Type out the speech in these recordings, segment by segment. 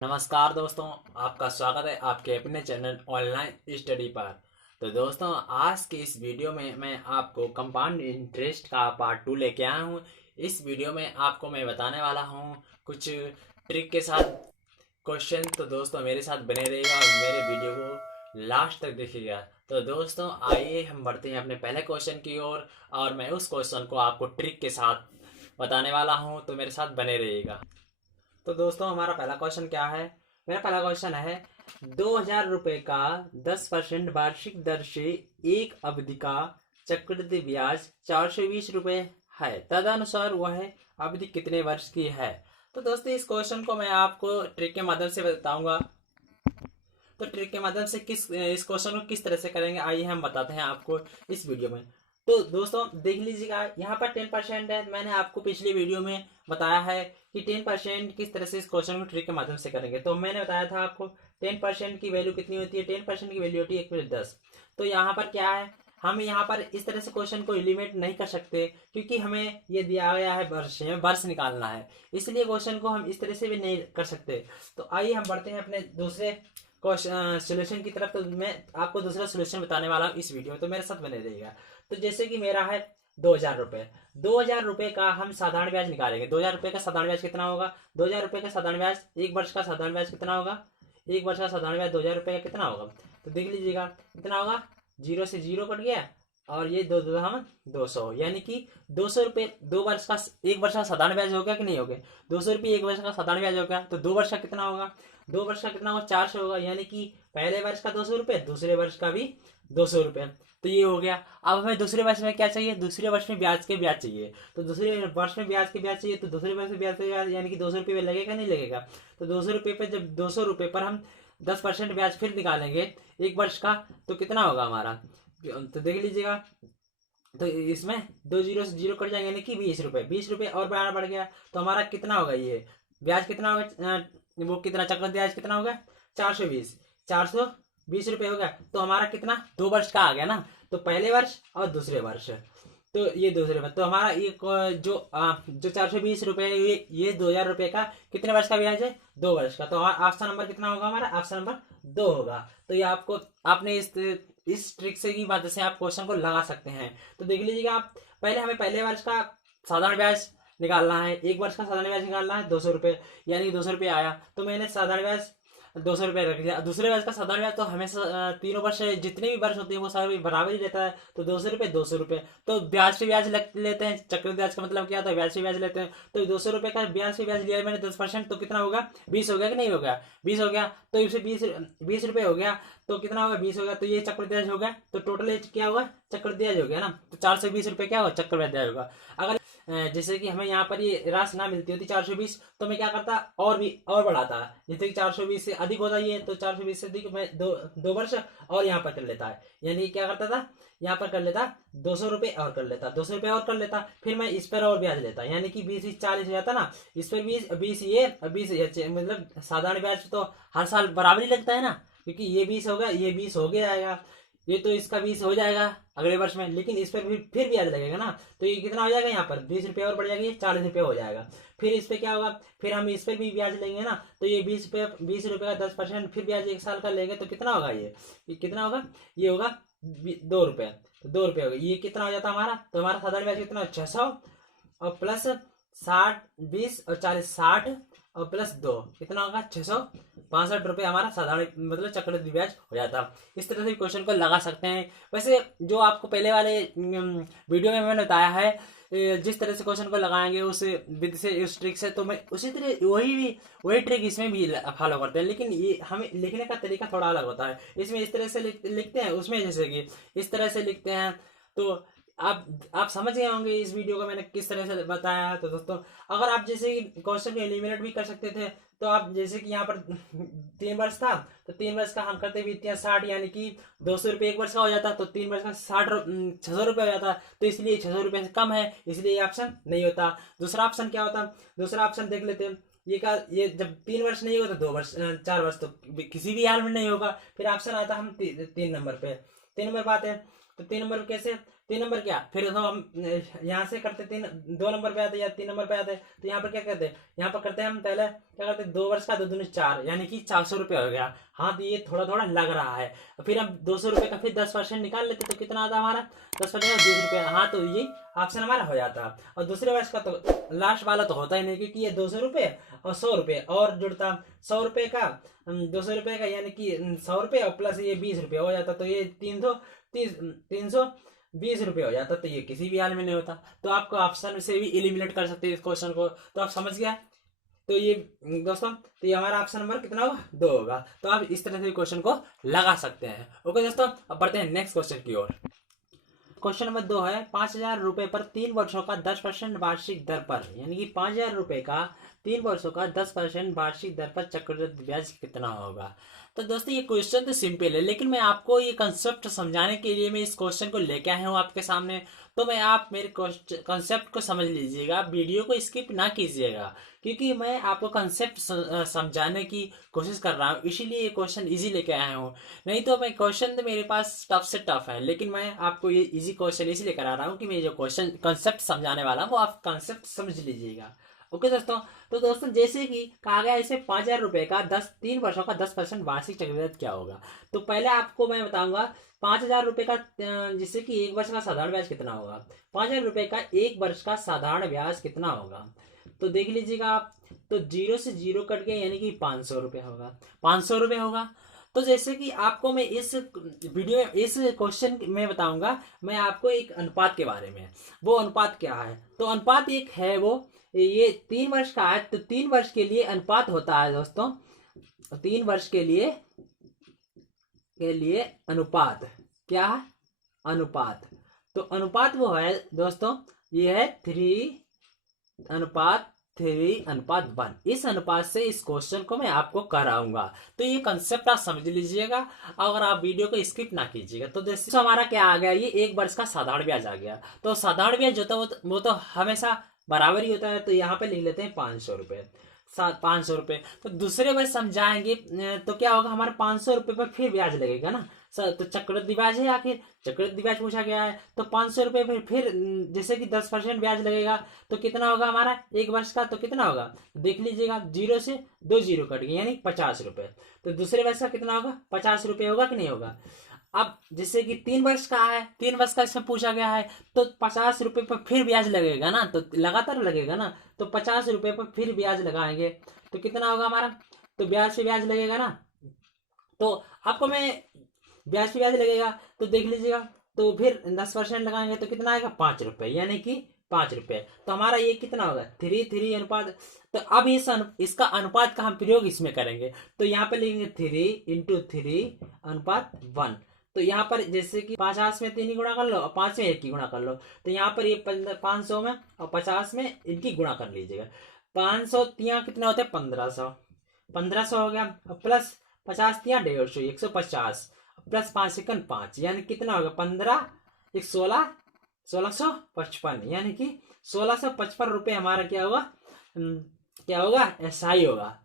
नमस्कार दोस्तों, आपका स्वागत है आपके अपने चैनल ऑनलाइन स्टडी पर। तो दोस्तों, आज की इस वीडियो में मैं आपको कंपाउंड इंटरेस्ट का पार्ट 2 लेके आया हूँ। इस वीडियो में आपको मैं बताने वाला हूँ कुछ ट्रिक के साथ क्वेश्चन। तो दोस्तों, मेरे साथ बने रहिएगा और मेरे वीडियो को लास्ट तक देखिएगा। तो दोस्तों, आइए हम बढ़ते हैं अपने पहले क्वेश्चन की ओर और मैं उस क्वेश्चन को आपको ट्रिक के साथ बताने वाला हूँ, तो मेरे साथ बने रहिएगा। तो दोस्तों, हमारा पहला क्वेश्चन क्या है? मेरा पहला क्वेश्चन है 2000 रुपये का 10% वार्षिक दर से एक अवधि का चक्रवृद्धि ब्याज 420 रुपये है। तदनुसार वह अवधि कितने वर्ष की है? तो दोस्तों, इस क्वेश्चन को मैं आपको ट्रिक के माध्यम से बताऊंगा। तो ट्रिक के माध्यम से इस क्वेश्चन को किस तरह से करेंगे, आइए हम बताते हैं आपको इस वीडियो में। तो दोस्तों, देख लीजिएगा, यहाँ पर 10% है। मैंने आपको पिछली वीडियो में बताया है कि 10% किस तरह से इस क्वेश्चन को ट्रिक के माध्यम से करेंगे। तो मैंने बताया था आपको 10% की वैल्यू कितनी होती है। 10% की वैल्यू होती है 1/10। तो यहाँ पर क्या है, हम यहाँ पर इस तरह से क्वेश्चन को एलिमिनेट नहीं कर सकते, क्योंकि हमें ये दिया गया है वर्ष में, वर्ष निकालना है। इसलिए क्वेश्चन को हम इस तरह से भी नहीं कर सकते। तो आइए हम बढ़ते हैं अपने दूसरे सोल्यूशन की तरफ। तो मैं आपको दूसरा सोल्यूशन बताने वाला हूँ इस वीडियो में, तो मेरे साथ बने रहिएगा। तो जैसे कि मेरा है 2000 रुपये। 2000 रुपये का हम साधारण ब्याज निकालेंगे। 2000 रुपये का साधारण ब्याज कितना होगा? 2000 रुपये का साधारण ब्याज, एक वर्ष का साधारण ब्याज कितना होगा? एक वर्ष का साधारण ब्याज 2000 रुपये का कितना होगा? तो देख लीजिएगा कितना होगा। जीरो से जीरो कट गया और ये दो दो हम 200, यानी कि 200 रुपये 2 वर्ष का, एक वर्ष का साधारण ब्याज हो गया कि नहीं हो गया? 200 रुपये एक वर्ष का साधारण ब्याज हो गया। तो 2 वर्ष का कितना होगा? 2 वर्ष का कितना होगा? 400 होगा, यानी कि पहले वर्ष का 200 रुपये, दूसरे वर्ष का भी 200 रुपये। तो ये हो गया। अब हमें दूसरे वर्ष में क्या चाहिए? दूसरे वर्ष में ब्याज के ब्याज चाहिए। तो दूसरे वर्ष में ब्याज के ब्याज चाहिए, तो दूसरे वर्ष में ब्याज के ब्याज यानी कि 200 रुपये लगेगा नहीं लगेगा? तो 200 रुपये पे, जब 200 रुपये पर हम 10% ब्याज फिर निकालेंगे एक वर्ष का, तो कितना होगा हमारा? तो देख लीजिएगा। तो इसमें दो जीरो से जीरो कट जाएंगे, यानी कि 20 रुपये। 20 रुपये और बढ़ गया, तो हमारा कितना होगा? ये ब्याज कितना होगा? वो कितना चक्रवृद्धि ब्याज कितना होगा? 420। 420 रुपये हो गया। तो हमारा कितना? 2 वर्ष का आ गया ना। तो पहले वर्ष और दूसरे वर्ष, तो ये दूसरे वर्ष। तो हमारा एक जो 420 रुपये है, ये 2000 रुपये का कितने वर्ष का ब्याज है? 2 वर्ष का। तो ऑप्शन नंबर कितना होगा हमारा? ऑप्शन नंबर 2 होगा। तो ये आपको, आपने इस ट्रिक से की मदद से आप क्वेश्चन को लगा सकते हैं। तो देख लीजिएगा, आप पहले, हमें पहले वर्ष का साधारण ब्याज निकालना है। एक वर्ष का साधारण ब्याज निकालना है 200 रुपये, यानी कि 200 रुपये आया। तो मैंने साधारण ब्याज 200 रुपये रख दिया। दूसरे वर्ष का साधारण ब्याज तो हमेशा तीनों वर्ष जितने भी वर्ष होते हैं वो सारे बराबर ही रहता है। तो 200 रुपये 200 रुपये, तो ब्याज पे ब्याज लेते हैं। चक्रवृद्धि ब्याज का मतलब क्या होता है? ब्याज पे ब्याज लेते हैं। तो 200 रुपये का ब्याज पे ब्याज लिया मैंने 10%, तो कितना होगा? 20 हो गया कि नहीं हो गया? 20 हो गया। तो इसे 20 रुपये हो गया, तो कितना होगा? 20 हो गया। तो ये चक्रवृद्धि ब्याज हो गया। तो टोटल क्या होगा? चक्रवृद्धि ब्याज हो गया ना। तो 420 रुपये क्या होगा? चक्रवृद्धि ब्याज होगा। अगर जैसे कि हमें यहाँ पर ये राशि ना मिलती होती 420, तो मैं क्या करता? और भी और बढ़ाता। जैसे कि 420 से अधिक होता है, तो 420 से अधिक मैं दो वर्ष और यहाँ पर कर लेता है। यानी क्या करता था? यहाँ पर कर लेता 200 रुपये और कर लेता, 200 रुपये और कर लेता। फिर मैं इस पर और ब्याज लेता, यानी कि 20 40 हो जाता ना। इस पर 20 ये 20 मतलब साधारण ब्याज तो हर साल बराबर ही लगता है ना, क्योंकि ये 20 हो गया, ये 20 हो गया आएगा, ये तो इसका 20 हो जाएगा अगले वर्ष में, लेकिन इस पर फिर ब्याज लगेगा ना। तो ये कितना हो जाएगा? यहाँ पर 20 रुपये और बढ़ जाएगा, ये 40 रुपये हो जाएगा। फिर इस पे क्या होगा? फिर हम इस पर भी ब्याज लेंगे ना। तो ये 20 रुपये का 10% फिर ब्याज एक साल का लेंगे, तो कितना होगा? ये कितना होगा? ये होगा 2 रुपये। तो 2 रुपये हो गए। ये कितना हो जाता हमारा? तो हमारा साधारण ब्याज कितना? 600 और प्लस 60, 20 और 40, 60 और प्लस 2 कितना होगा? 665 रुपये हमारा साधारण मतलब चक्रवृद्धि ब्याज हो जाता। इस तरह से क्वेश्चन को लगा सकते हैं। वैसे जो आपको पहले वाले वीडियो में मैंने बताया है, जिस तरह से क्वेश्चन को लगाएंगे उस विधि से, उस ट्रिक से, तो मैं उसी तरह वही ट्रिक इसमें भी फॉलो करते हैं। लेकिन ये हमें लिखने का तरीका थोड़ा अलग होता है। इसमें इस तरह से लिखते हैं, उसमें जैसे कि इस तरह से लिखते हैं। तो आप समझ गए होंगे इस वीडियो को मैंने किस तरह से बताया है। तो दोस्तों, अगर आप जैसे कि क्वेश्चन को एलिमिनेट भी कर सकते थे, तो आप जैसे कि यहाँ पर 3 वर्ष था, तो 3 वर्ष का हम करते बीतते हैं 60, यानी कि 200 रुपये एक वर्ष का हो जाता, तो 3 वर्ष का 600 रुपये हो जाता। तो इसलिए 600 रुपये से कम है, इसलिए ये ऑप्शन नहीं होता। दूसरा ऑप्शन क्या होता? दूसरा ऑप्शन देख लेते हैं। ये जब 3 वर्ष नहीं होगा तो 2 वर्ष 4 वर्ष तो किसी भी हाल में नहीं होगा। फिर ऑप्शन आता हम 3 नंबर पे। 3 नंबर बात है, तो 3 नंबर कैसे, 3 नंबर क्या, फिर तो हम यहाँ से करते 2 नंबर पे आते या 3 नंबर पे आते, तो यहाँ पर क्या करते हैं, यहाँ पर करते हैं हम पहले क्या करते हैं, 2 वर्ष का 2 दूनी 4 यानी कि 400 रुपये हो गया। हाँ तो ये थोड़ा थोड़ा लग रहा है। फिर हम 200 रुपये का फिर 10% निकाल लेते तो कितना आता हमारा, 10% 20 रुपये। हाँ तो ये ऑप्शन हमारा हो जाता। और दूसरे वर्ष का तो लास्ट वाला तो होता ही नहीं, क्योंकि ये 200 रुपये और 100 रुपये और जुड़ता 100 रुपये का 200 रुपये का, यानी कि 100 रुपये और प्लस ये 20 रुपये हो जाता, तो ये 320 रुपये हो जाता। तो ये किसी भी हाल में नहीं होता। तो आपको ऑप्शन से भी एलिमिनेट कर सकते हैं इस क्वेश्चन को। तो आप समझ गया। तो ये दोस्तों, तो ये हमारा ऑप्शन नंबर कितना होगा, 2 होगा। तो आप इस तरह से क्वेश्चन को लगा सकते हैं। ओके दोस्तों, अब बढ़ते हैं नेक्स्ट क्वेश्चन की ओर। क्वेश्चन नंबर 2 है 5,000 रुपये पर 3 वर्षों का 10% वार्षिक दर पर, यानी कि 5,000 रुपये का 3 वर्षों का 10% वार्षिक दर पर चक्रवृद्धि ब्याज कितना होगा। तो दोस्तों ये क्वेश्चन तो सिंपल है, लेकिन मैं आपको ये कंसेप्ट समझाने के लिए मैं इस क्वेश्चन को लेके आया हूँ आपके सामने। तो मैं आप मेरे कंसेप्ट को समझ लीजिएगा, वीडियो को स्किप ना कीजिएगा, क्योंकि मैं आपको कंसेप्ट समझाने की कोशिश कर रहा हूँ, इसीलिए ये क्वेश्चन इजी लेके आया हूँ। नहीं तो मैं क्वेश्चन तो मेरे पास टफ से टफ है, लेकिन मैं आपको ये इजी क्वेश्चन इसलिए करा रहा हूँ कि मैं जो क्वेश्चन कंसेप्ट समझाने वाला हूँ वो आप कंसेप्ट समझ लीजिएगा। ओके दोस्तों, तो दोस्तों जैसे कि कहा गया इसे 5,000 रुपये का 3 वर्षों का 10% वार्षिक चक्रवृद्धि क्या होगा। तो पहले आपको मैं बताऊंगा 5,000 रुपये का जिससे कि 1 वर्ष का साधारण ब्याज कितना होगा। 5,000 रुपये का 1 वर्ष का साधारण ब्याज कितना होगा, तो देख लीजिएगा आप। तो 0 से 0 कट गया, यानी कि 500 रुपये होगा, 500 रुपये होगा। तो जैसे कि आपको मैं इस वीडियो में इस क्वेश्चन में बताऊंगा मैं आपको एक अनुपात के बारे में। वो अनुपात क्या है, तो अनुपात एक है वो, ये 3 वर्ष का है। तो 3 वर्ष के लिए अनुपात होता है दोस्तों, 3 वर्ष के लिए अनुपात क्या है, अनुपात। तो अनुपात वो है दोस्तों, ये है 3:3:1। इस अनुपात से इस क्वेश्चन को मैं आपको कराऊंगा। तो ये कंसेप्ट आप समझ लीजिएगा, अगर आप वीडियो को स्किप ना कीजिएगा। तो जैसे हमारा क्या आ गया, ये 1 वर्ष का साधारण ब्याज आ गया। तो साधारण ब्याज होता है वो तो हमेशा बराबर ही होता है। तो यहाँ पे लिख लेते हैं 500 रुपये, 500 रुपये। तो दूसरे वर्ष समझाएंगे तो क्या होगा, हमारे 500 रुपये पर फिर ब्याज लगेगा ना सर। तो चक्रवृद्धि ब्याज है, आखिर चक्रवृद्धि ब्याज पूछा गया है। तो 500 रुपये पर फिर जैसे कि 10% ब्याज लगेगा, तो कितना होगा हमारा 1 वर्ष का, तो कितना होगा देख लीजिएगा। 0 से 2 जीरो कट गए, यानी 50 रुपये। तो दूसरे वर्ष का कितना होगा, 50 रुपये होगा कि नहीं होगा। अब जैसे कि 3 वर्ष का है, 3 वर्ष का इसमें पूछा गया है, तो 50 रुपये पर फिर ब्याज लगेगा ना, तो लगातार लगेगा ना। तो 50 रुपये पर फिर ब्याज लगाएंगे, तो कितना होगा हमारा, तो ब्याज से ब्याज लगेगा ना। तो आपको मैं ब्याज पे ब्याज लगेगा, तो देख लीजिएगा। तो फिर 10% लगाएंगे तो कितना आएगा, 5 रुपये, यानी कि 5 रुपये। तो हमारा ये कितना होगा, 3:3 अनुपात। तो अब इसका अनुपात का हम प्रयोग इसमें करेंगे। तो यहाँ पे लिखेंगे 3:3:1। तो यहाँ पर जैसे कि 50 में 3 ही गुणा कर लो और 5 में 1 की गुणा कर लो। तो यहाँ पर ये 500 में और 50 में इनकी गुणा कर लीजिएगा। 500 तिया कितना होता है, 1500, 1500 हो गया। प्लस 50 तिया 150, 150 प्लस 5 सेकंड 5, यानी कितना होगा 15 1 16, 1655, यानी कि 1655 रुपये हमारा क्या होगा, क्या होगा, एसआई होगा,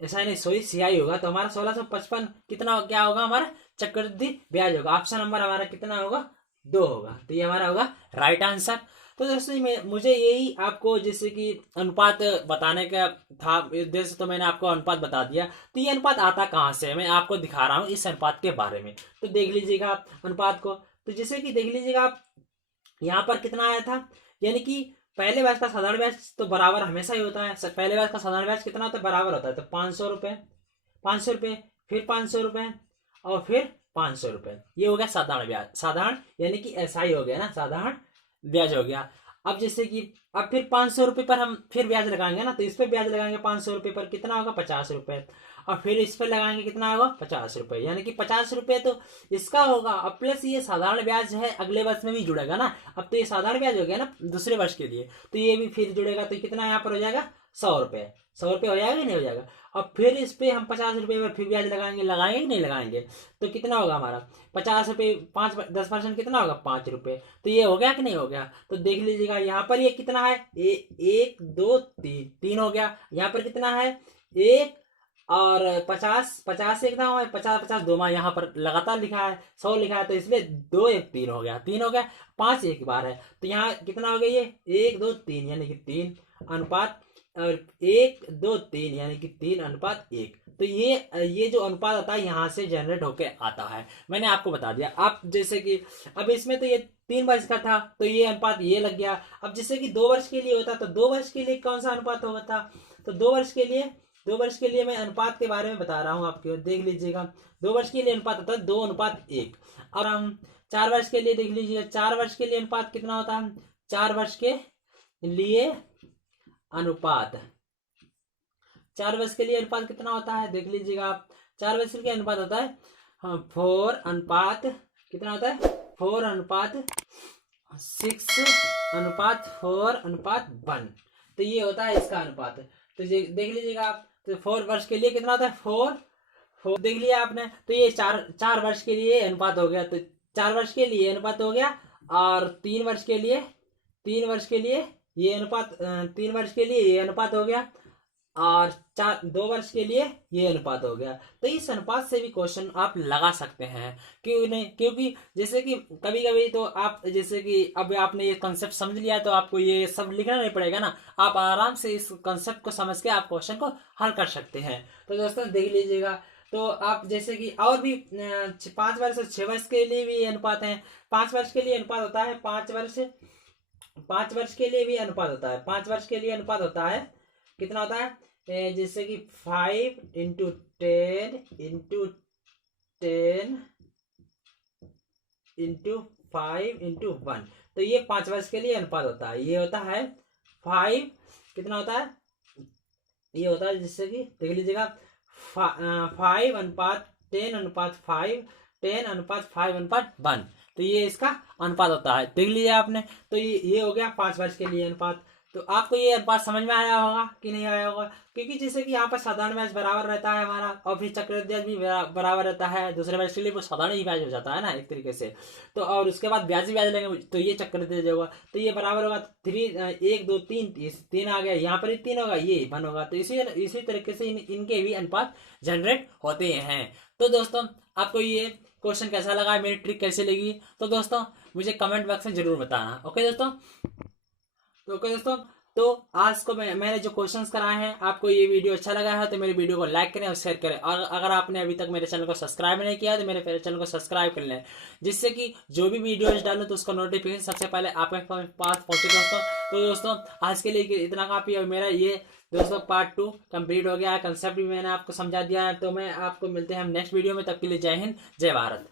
एसआई नहीं सॉरी सीआई होगा। तो हमारा 1655 कितना क्या होगा, हमारा चक्रवृद्धि ब्याज होगा। ऑप्शन नंबर हमारा कितना होगा, 2 होगा। तो ये हमारा होगा राइट आंसर। तो दोस्तों मुझे यही आपको जैसे कि अनुपात बताने का था उद्देश्य, तो मैंने आपको अनुपात बता दिया। तो ये अनुपात आता कहाँ से है, मैं आपको दिखा रहा हूँ इस अनुपात के बारे में। तो देख लीजिएगा आप अनुपात को। तो जैसे कि देख लीजिएगा आप, यहाँ पर कितना आया था, यानी कि पहले ब्याज का साधारण ब्याज तो बराबर हमेशा ही होता है। पहले ब्याज का साधारण ब्याज कितना होता है, बराबर होता है। तो 500 रुपये, 500 रुपये, फिर 500 रुपये और फिर 500 रुपये, ये हो गया साधारण ब्याज। साधारण यानी कि एसआई हो गया ना, साधारण ब्याज हो गया। अब जैसे कि अब फिर 500 रुपये पर हम फिर ब्याज लगाएंगे ना, तो इस पर ब्याज लगाएंगे 500 रुपये पर, कितना होगा 50 रुपये। और फिर इस पर लगाएंगे कितना होगा 50 रुपये, यानी कि 50 रुपये तो इसका होगा। अब प्लस ये साधारण ब्याज है, अगले वर्ष में भी जुड़ेगा ना। अब तो ये साधारण ब्याज हो गया ना दूसरे वर्ष के लिए, तो ये भी फिर जुड़ेगा। तो कितना यहाँ पर हो जाएगा 100 रुपये, 100 रुपये हो जाएगा नहीं हो जाएगा। अब फिर इस पे हम 50 रुपये पर फिर ब्याज लगाएंगे, लगाएंगे कि नहीं लगाएंगे। तो कितना होगा हमारा 50 रुपये, 10% कितना होगा 5 रुपये। तो ये हो गया कि नहीं हो गया। तो देख लीजिएगा यहाँ पर ये कितना है, 1 2 3 हो गया। यहाँ पर कितना है 1 और 50 एक दाम है, 50 दो यहाँ पर लगातार लिखा है, 100 लिखा है, तो इसलिए 2 1 3 हो गया, 3 हो गया, 5 एक बार है, तो यहाँ कितना हो गया ये 1 2 3 यानी कि 3 अनुपात, और 1 2 3 यानी कि 3:1। तो ये जो अनुपात आता है यहाँ से जनरेट होके आता है। मैंने आपको बता दिया। आप जैसे कि अब इसमें तो ये 3 वर्ष का था तो ये अनुपात ये लग गया। अब जैसे कि 2 वर्ष के लिए होता तो 2 वर्ष के लिए कौन सा अनुपात होगा था, तो 2 वर्ष के लिए मैं अनुपात के बारे में बता रहा हूँ आपको, देख लीजिएगा। 2 वर्ष के लिए अनुपात होता है 2:1। और हम 4 वर्ष के लिए देख लीजिए, 4 वर्ष के लिए अनुपात कितना होता है, 4 वर्ष के लिए अनुपात, 4 वर्ष के लिए अनुपात कितना होता है देख लीजिएगा आप। 4 वर्ष के लिए अनुपात होता है 4 अनुपात कितना होता है 4:6:4:1। तो ये होता है इसका अनुपात। तो देख लीजिएगा आप, तो 4 वर्ष के लिए कितना होता है 4 देख लिया आपने। तो ये 4 वर्ष के लिए अनुपात हो गया, तो 4 वर्ष के लिए अनुपात हो गया। और 3 वर्ष के लिए ये अनुपात, 3 वर्ष के लिए ये अनुपात हो गया। और 2 वर्ष के लिए ये अनुपात हो गया। तो इस अनुपात से भी क्वेश्चन आप लगा सकते हैं, क्यों नहीं, क्योंकि जैसे कि कभी कभी तो आप जैसे कि अब आपने ये कंसेप्ट समझ लिया तो आपको ये सब लिखना नहीं पड़ेगा ना, आप आराम से इस कंसेप्ट को समझ के आप क्वेश्चन को हल कर सकते हैं। तो दोस्तों देख लीजिएगा, तो आप जैसे कि और भी 5 वर्ष और 6 वर्ष के लिए भी अनुपात है। 5 वर्ष के लिए अनुपात होता है 5 वर्ष के लिए भी अनुपात होता है। 5 वर्ष के लिए अनुपात होता है कितना होता है, जैसे कि 5 × 10 × 10 × 5 × 1। तो ये 5 वर्ष के लिए अनुपात होता है। ये होता है 5 कितना होता है, ये होता है जैसे कि देख लीजिएगा 5:10:5 10:5:1। तो ये इसका अनुपात होता है, देख लिया आपने। तो ये हो गया 5 वर्ष के लिए अनुपात। तो आपको ये अनुपात समझ में आया होगा कि नहीं आया होगा, क्योंकि जैसे कि यहाँ पर साधारण ब्याज बराबर रहता है हमारा, और फिर चक्रवृद्धि ब्याज भी बराबर रहता है। दूसरे वर्ष के लिए वो साधारण ही ब्याज हो जाता है ना एक तरीके से। तो और उसके बाद ब्याज लेंगे तो ये चक्रवृद्धि ब्याज होगा, तो ये बराबर होगा 1 2 3 आ गया, यहाँ पर ही 3 होगा, ये 1 होगा। तो इसी तरीके से इनके भी अनुपात जनरेट होते हैं। तो दोस्तों आपको ये क्वेश्चन कैसा लगा, मेरी ट्रिक कैसी लगी, तो दोस्तों मुझे कमेंट बॉक्स में जरूर बताना। ओके दोस्तों, तो आज को मैंने जो क्वेश्चंस कराए हैं, आपको ये वीडियो अच्छा लगा है तो मेरे वीडियो को लाइक करें और शेयर करें। और अगर आपने अभी तक मेरे चैनल को सब्सक्राइब नहीं किया तो मेरे चैनल को सब्सक्राइब कर लें, जिससे कि जो भी वीडियोज डालूं तो उसका नोटिफिकेशन सबसे पहले आपके पास पहुंचे दोस्तों। तो दोस्तों आज के लिए इतना काफी है। मेरा ये दोस्तों पार्ट 2 कंप्लीट हो गया है, कंसेप्ट भी मैंने आपको समझा दिया है। तो मैं आपको मिलते हैं हम नेक्स्ट वीडियो में, तब के लिए जय हिंद जय भारत।